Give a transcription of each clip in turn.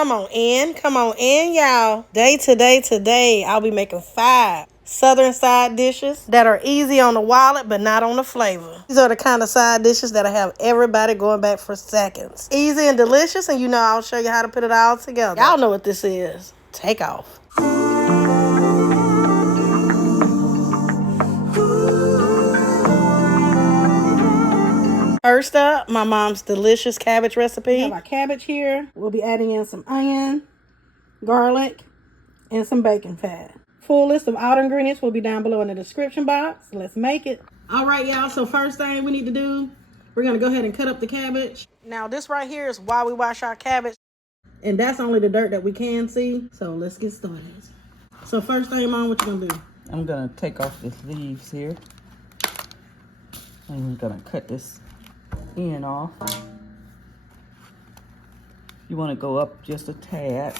Come on in, y'all. Today, I'll be making 5 Southern side dishes that are easy on the wallet, but not on the flavor. These are the kind of side dishes that'll have everybody going back for seconds. Easy and delicious, and you know I'll show you how to put it all together. Y'all know what this is. Take off. First up, my mom's delicious cabbage recipe. We have our cabbage here. We'll be adding in some onion, garlic, and some bacon fat. Full list of all the ingredients will be down below in the description box. Let's make it. All right, y'all. So first thing we need to do, we're going to go ahead and cut up the cabbage. Now, this right here is why we wash our cabbage. And that's only the dirt that we can see. So let's get started. So first thing, Mom, what you going to do? I'm going to take off the leaves here. And we're going to cut this end off. You want to go up just a tad.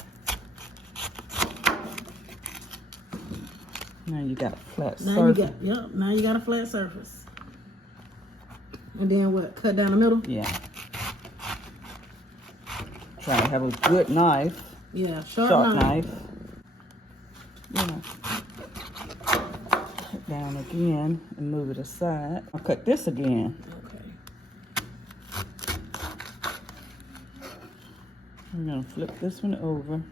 Now you got a flat surface. Now you got a flat surface. And then what? Cut down the middle? Yeah. Try to have a good knife. Yeah, sharp knife. Yeah. Cut down again and move it aside. I'll cut this again. I'm going to flip this one over.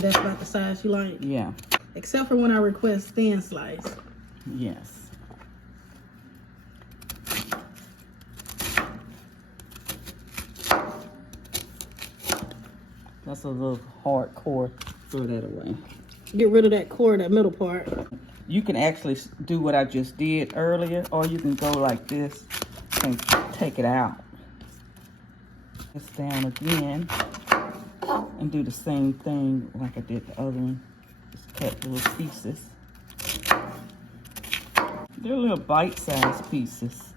That's about the size you like? Yeah. Except for when I request thin slice. Yes. That's a little hard core. Throw that away. Get rid of that core, that middle part. You can actually do what I just did earlier, or you can go like this and take it out. This down again and do the same thing like I did the other one. Just cut little pieces. They're little bite-sized pieces.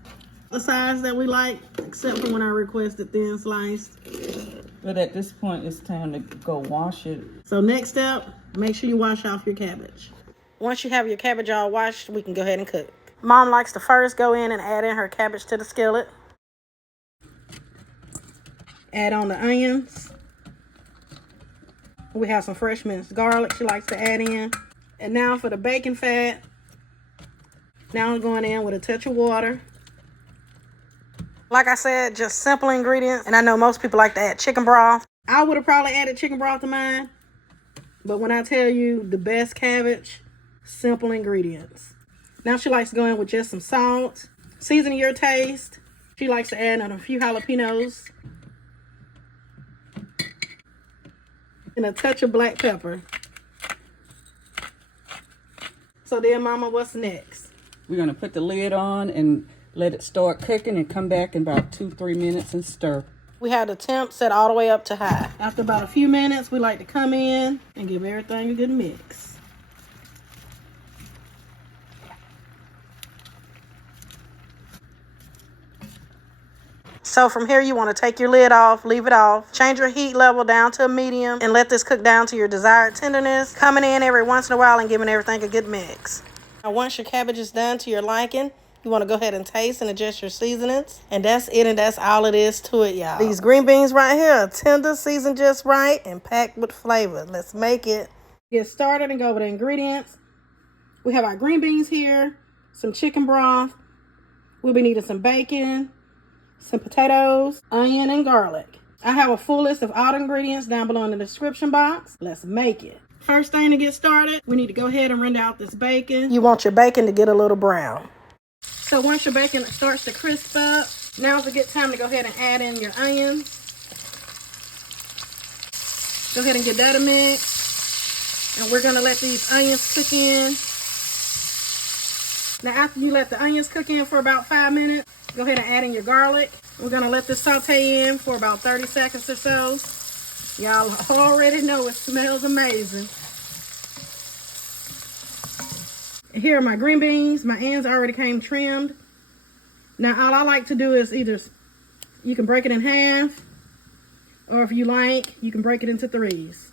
The size that we like, except for when I requested thin sliced. But at this point, it's time to go wash it. So next step, make sure you wash off your cabbage. Once you have your cabbage all washed, we can go ahead and cook. Mom likes to first go in and add in her cabbage to the skillet. Add on the onions. We have some fresh minced garlic she likes to add in. And now for the bacon fat. Now I'm going in with a touch of water. Like I said, just simple ingredients. And I know most people like to add chicken broth. I would have probably added chicken broth to mine. But when I tell you the best cabbage, simple ingredients. Now she likes to go in with just some salt. Season your taste. She likes to add in a few jalapenos. And a touch of black pepper. So then, Mama, what's next? We're going to put the lid on and let it start cooking and come back in about 2-3 minutes and stir. We have the temp set all the way up to high. After about a few minutes, we like to come in and give everything a good mix. So from here, you want to take your lid off, leave it off, change your heat level down to a medium, and let this cook down to your desired tenderness, coming in every once in a while and giving everything a good mix. Now, once your cabbage is done to your liking, you want to go ahead and taste and adjust your seasonings. And that's it, and that's all it is to it, y'all. These green beans right here are tender, seasoned just right, and packed with flavor. Let's make it. Get started and go over the ingredients. We have our green beans here, some chicken broth. We'll be needing some bacon, some potatoes, onion, and garlic. I have a full list of all the ingredients down below in the description box. Let's make it. First thing to get started, we need to go ahead and render out this bacon. You want your bacon to get a little brown. So once your bacon starts to crisp up, now's a good time to go ahead and add in your onions. Go ahead and give that a mix. And we're gonna let these onions cook in. Now after you let the onions cook in for about 5 minutes, go ahead and add in your garlic. We're going to let this saute in for about 30 seconds or so. Y'all already know it smells amazing. Here are my green beans. My ends already came trimmed. Now all I like to do is either, you can break it in half, or if you like, you can break it into 3s.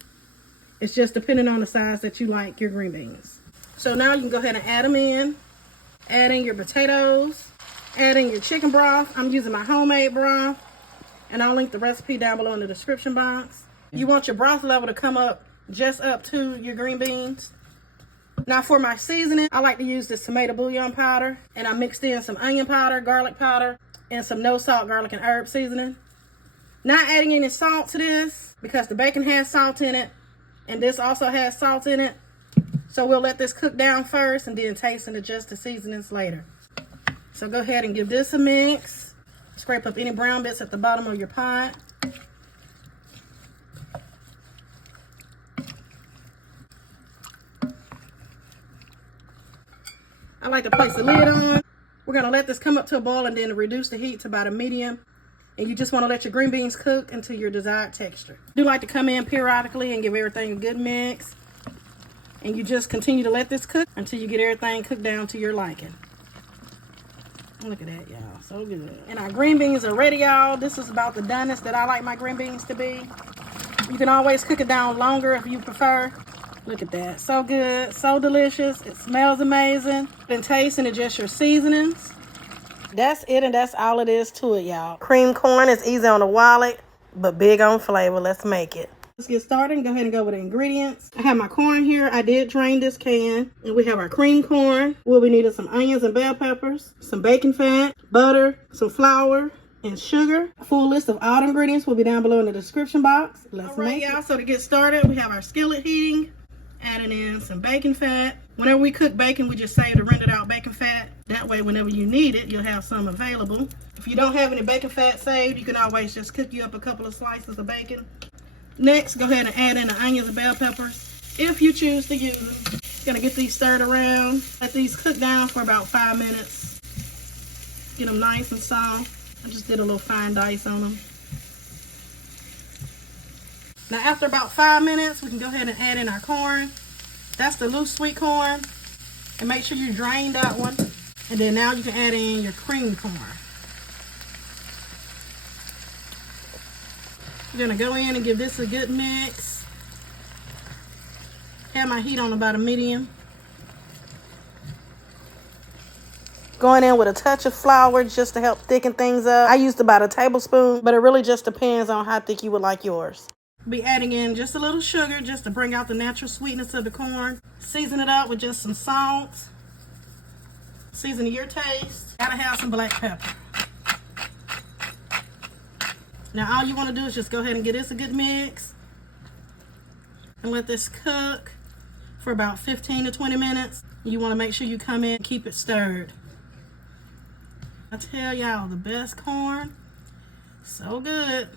It's just depending on the size that you like your green beans. So now you can go ahead and add them in. Add in your potatoes. Add in your chicken broth. I'm using my homemade broth. And I'll link the recipe down below in the description box. You want your broth level to come up just up to your green beans. Now for my seasoning, I like to use this tomato bouillon powder. And I mixed in some onion powder, garlic powder, and some no salt garlic and herb seasoning. Not adding any salt to this because the bacon has salt in it. And this also has salt in it. So we'll let this cook down first and then taste and adjust the seasonings later. So go ahead and give this a mix. Scrape up any brown bits at the bottom of your pot. I like to place the lid on. We're going to let this come up to a boil and then reduce the heat to about a medium. And you just want to let your green beans cook until your desired texture. I do like to come in periodically and give everything a good mix. And you just continue to let this cook until you get everything cooked down to your liking. Look at that, y'all. So good. And our green beans are ready, y'all. This is about the doneness that I like my green beans to be. You can always cook it down longer if you prefer. Look at that. So good. So delicious. It smells amazing. Then taste and adjust your seasonings. That's it, and that's all it is to it, y'all. Cream corn is easy on the wallet, but big on flavor. Let's make it. Let's get started. Go ahead and go with the ingredients. I have my corn here. I did drain this can. And we have our cream corn. We'll be needing some onions and bell peppers, some bacon fat, butter, some flour, and sugar. A full list of all the ingredients will be down below in the description box. Let's make it. Y'all, so to get started, we have our skillet heating. Adding in some bacon fat. Whenever we cook bacon, we just save the rendered out bacon fat. That way, whenever you need it, you'll have some available. If you don't have any bacon fat saved, you can always just cook you up a couple of slices of bacon. Next, go ahead and add in the onions and bell peppers, if you choose to use them. Gonna get these stirred around. Let these cook down for about 5 minutes. Get them nice and soft. I just did a little fine dice on them. Now after about 5 minutes, we can go ahead and add in our corn. That's the loose sweet corn. And make sure you drain that one. And then now you can add in your cream corn. I'm gonna go in and give this a good mix. Have my heat on about a medium. Going in with a touch of flour just to help thicken things up. I used about a tablespoon, but it really just depends on how thick you would like yours. Be adding in just a little sugar just to bring out the natural sweetness of the corn. Season it up with just some salt. Season to your taste. Gotta have some black pepper. Now all you want to do is just go ahead and give this a good mix. And let this cook for about 15 to 20 minutes. You want to make sure you come in and keep it stirred. I tell y'all, the best corn. So good.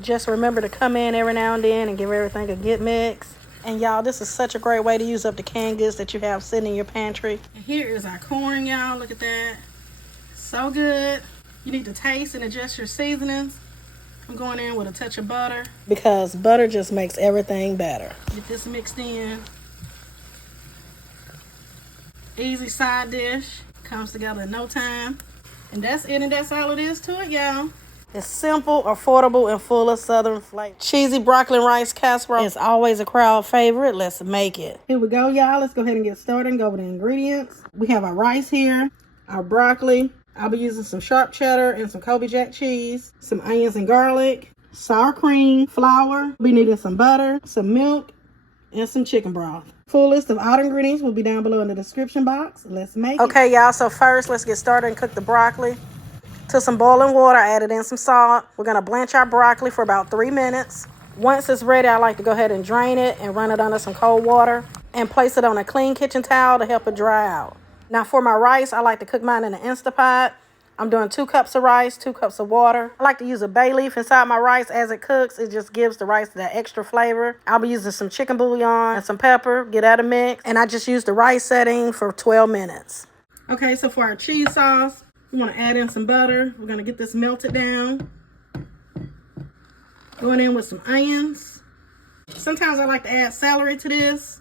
Just remember to come in every now and then and give everything a good mix. And y'all, this is such a great way to use up the canned goods that you have sitting in your pantry. And here is our corn, y'all. Look at that. So good. You need to taste and adjust your seasonings. I'm going in with a touch of butter because butter just makes everything better. Get this mixed in. Easy side dish. Comes together in no time. And that's it, and that's all it is to it, y'all. It's simple, affordable, and full of southern flavor. Cheesy broccoli and rice casserole is always a crowd favorite. Let's make it. Here we go, y'all. Let's go ahead and get started and go over the ingredients. We have our rice here, our broccoli. I'll be using some sharp cheddar and some Kobe Jack cheese, some onions and garlic, sour cream, flour. We'll be needing some butter, some milk, and some chicken broth. Full list of all the ingredients will be down below in the description box. Let's make it. Okay, y'all. So first, let's get started and cook the broccoli. To some boiling water, I added in some salt. We're going to blanch our broccoli for about 3 minutes. Once it's ready, I like to go ahead and drain it and run it under some cold water and place it on a clean kitchen towel to help it dry out. Now for my rice, I like to cook mine in an Instapot. I'm doing 2 cups of rice, 2 cups of water. I like to use a bay leaf inside my rice as it cooks. It just gives the rice that extra flavor. I'll be using some chicken bouillon and some pepper. Get that a mix. And I just used the rice setting for 12 minutes. Okay, so for our cheese sauce, we want to add in some butter. We're going to get this melted down. Going in with some onions. Sometimes I like to add celery to this,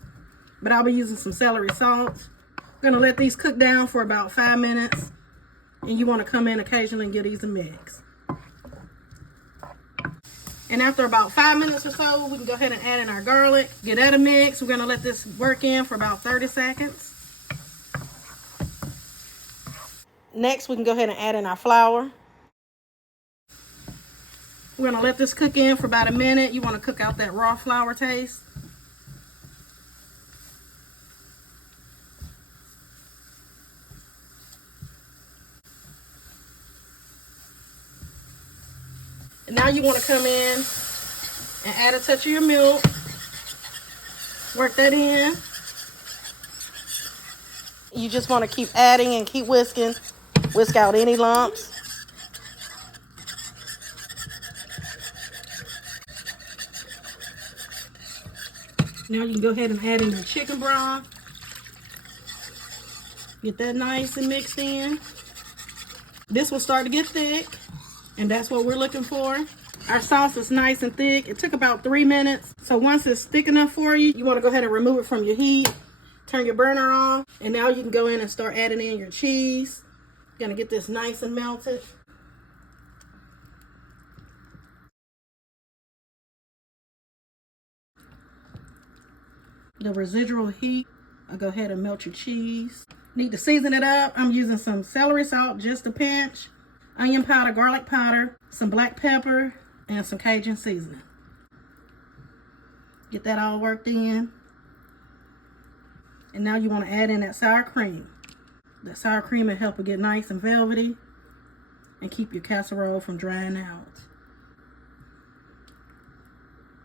but I'll be using some celery salt. We're going to let these cook down for about 5 minutes. And you want to come in occasionally and give these a mix. And after about 5 minutes or so, we can go ahead and add in our garlic. Get that a mix. We're going to let this work in for about 30 seconds. Next, we can go ahead and add in our flour. We're gonna let this cook in for about a minute. You wanna cook out that raw flour taste. And now you wanna come in and add a touch of your milk. Work that in. You just wanna keep adding and keep whisking. Whisk out any lumps. Now you can go ahead and add in your chicken broth. Get that nice and mixed in. This will start to get thick, and that's what we're looking for. Our sauce is nice and thick. It took about 3 minutes. So once it's thick enough for you, you want to go ahead and remove it from your heat. Turn your burner off, and now you can go in and start adding in your cheese. You're gonna get this nice and melted. The residual heat, I'll go ahead and melt your cheese. Need to season it up. I'm using some celery salt, just a pinch, onion powder, garlic powder, some black pepper, and some Cajun seasoning. Get that all worked in. And now you want to add in that sour cream. That sour cream will help it get nice and velvety and keep your casserole from drying out.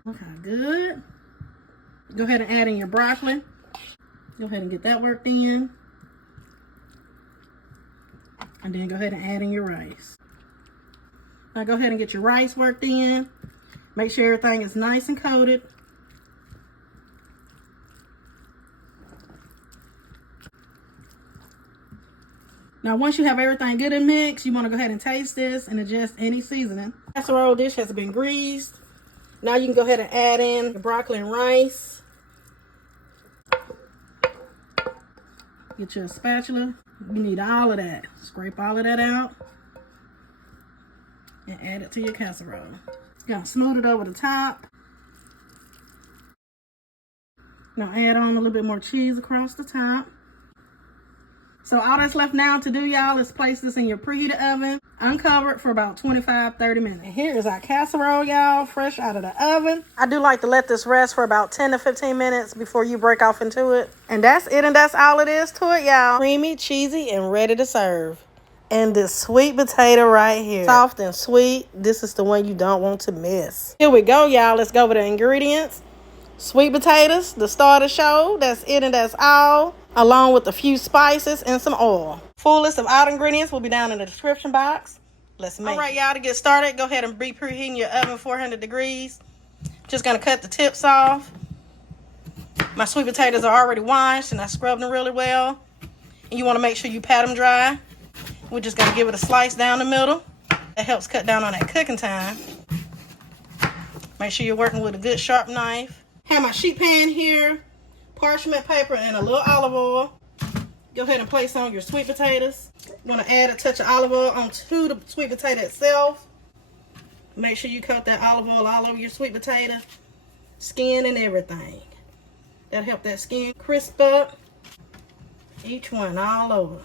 Okay, good. Go ahead and add in your broccoli. Go ahead and get that worked in. And then go ahead and add in your rice. Now go ahead and get your rice worked in. Make sure everything is nice and coated. Now once you have everything good and mixed, you want to go ahead and taste this and adjust any seasoning. Casserole dish has been greased. Now you can go ahead and add in your broccoli and rice. Get your spatula. You need all of that. Scrape all of that out and add it to your casserole. You're gonna smooth it over the top. Now add on a little bit more cheese across the top. So all that's left now to do, y'all, is place this in your preheated oven, uncovered for about 25-30 minutes. And here is our casserole, y'all, fresh out of the oven. I do like to let this rest for about 10 to 15 minutes before you break off into it. And that's it, and that's all it is to it, y'all. Creamy, cheesy, and ready to serve. And this sweet potato right here. Soft and sweet. This is the one you don't want to miss. Here we go, y'all. Let's go over the ingredients. Sweet potatoes, the star of the show. That's it, and that's all. Along with a few spices and some oil. Full list of all ingredients will be down in the description box. Let's make it. All right, y'all, to get started, go ahead and be preheating your oven 400 degrees. Just gonna cut the tips off. My sweet potatoes are already washed and I scrubbed them really well. And you wanna make sure you pat them dry. We're just gonna give it a slice down the middle. That helps cut down on that cooking time. Make sure you're working with a good sharp knife. Have my sheet pan here. Parchment paper and a little olive oil. Go ahead and place on your sweet potatoes. You want to add a touch of olive oil onto the sweet potato itself. Make sure you coat that olive oil all over your sweet potato, skin and everything. That'll help that skin crisp up. Each one all over.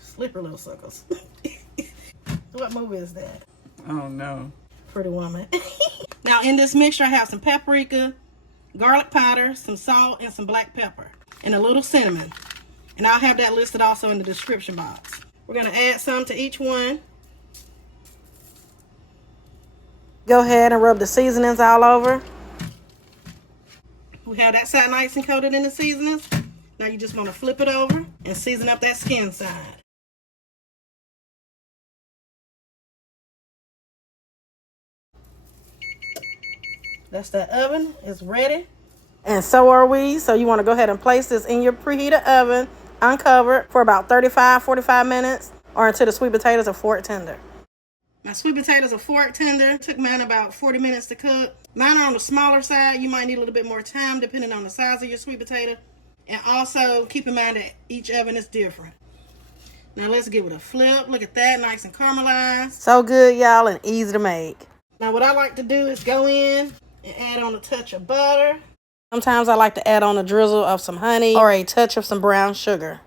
Slippery little suckers. What movie is that? Oh no. Pretty Woman. Now in this mixture I have some paprika, garlic powder, some salt, and some black pepper, and a little cinnamon. And I'll have that listed also in the description box. We're going to add some to each one. Go ahead and rub the seasonings all over. We have that side nice and coated in the seasonings. Now you just want to flip it over and season up that skin side. That's the oven. It's ready. And so are we. So you want to go ahead and place this in your preheated oven, uncovered, for about 35-45 minutes, or until the sweet potatoes are fork tender. My sweet potatoes are fork tender. Took mine about 40 minutes to cook. Mine are on the smaller side. You might need a little bit more time depending on the size of your sweet potato. And also keep in mind that each oven is different. Now let's give it a flip. Look at that, nice and caramelized. So good, y'all, and easy to make. Now what I like to do is go in and add on a touch of butter. Sometimes I like to add on a drizzle of some honey or a touch of some brown sugar.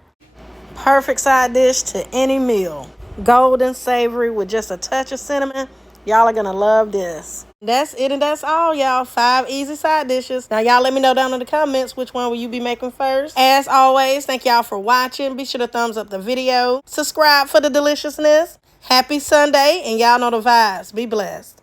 Perfect side dish to any meal. golden savory with just a touch of cinnamon. Y'all are gonna love this. That's it, and that's all, y'all. 5 easy side dishes. Now, y'all let me know down in the comments which one will you be making first. As always, thank y'all for watching. Be sure to thumbs up the video. Subscribe for the deliciousness. Happy Sunday, and y'all know the vibes. Be blessed.